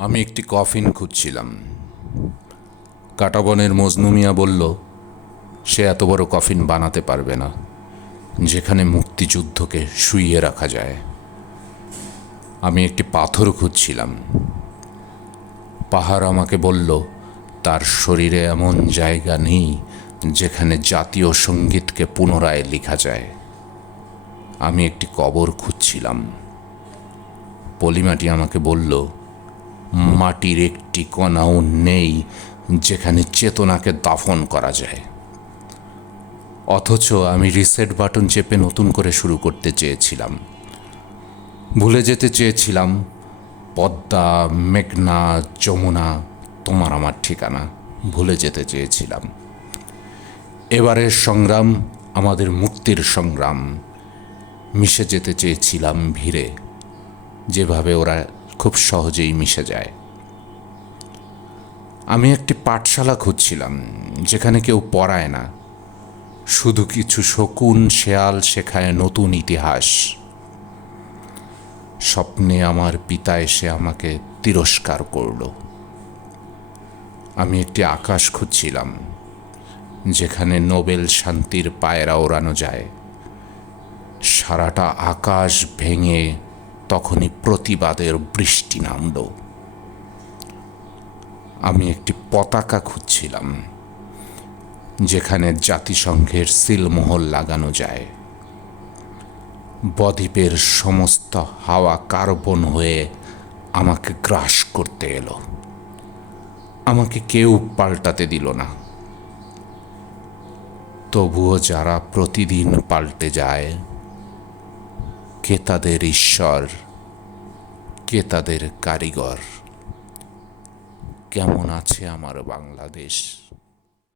আমি একটি কফিন খুঁজছিলাম। কাঁটাবনের মজনু মিয়া বলল সে এত বড় কফিন বানাতে পারবে না যেখানে মুক্তিযুদ্ধকে শুইয়ে রাখা যায়। আমি একটি পাথর খুঁজছিলাম। পাহাড় আমাকে বলল তার শরীরে এমন জায়গা নেই যেখানে জাতীয় সঙ্গীতকে পুনরায় লেখা যায়। আমি একটি কবর খুঁজছিলাম। পলিমাটি আমাকে বলল মাটির একটি কণাও নেই যেখানে চেতনাকে দাফন করা যায়। অথচ আমি রিসেট বাটন চেপে নতুন করে শুরু করতে চেয়েছিলাম। ভুলে যেতে চেয়েছিলাম পদ্মা, মেঘনা, যমুনা, তোমার আমার ঠিকানা ভুলে যেতে চেয়েছিলাম। এবারের সংগ্রাম আমাদের মুক্তির সংগ্রাম। মিশে যেতে চেয়েছিলাম ভিড়ে, যেভাবে ওরা খুব সহজেই মিশে যায়। আমি একটি পাঠশালা খুঁজছিলাম যেখানে কেউ পড়ায় না, শুধু কিছু শকুন শেয়াল শেখায় নতুন ইতিহাস। স্বপ্নে আমার পিতা এসে আমাকে তিরস্কার করল। আমি একটি আকাশ খুঁজছিলাম যেখানে নোবেল শান্তির পায়রা ওড়ানো যায়। সারাটা আকাশ ভেঙে তখনই প্রতিবাদের বৃষ্টি নামল। আমি একটি পতাকা খুঁজছিলাম যেখানে জাতিসংঘের সিলমোহর লাগানো যায়। বদ্বীপের সমস্ত হাওয়া কার্বন হয়ে আমাকে গ্রাস করতে এলো। আমাকে কেউ পাল্টাতে দিল না। তবুও যারা প্রতিদিন পাল্টে যায়, কে তাদের ঈশ্বর, কে তাদের কারিগর? কেমন আছে আমার বাংলাদেশ?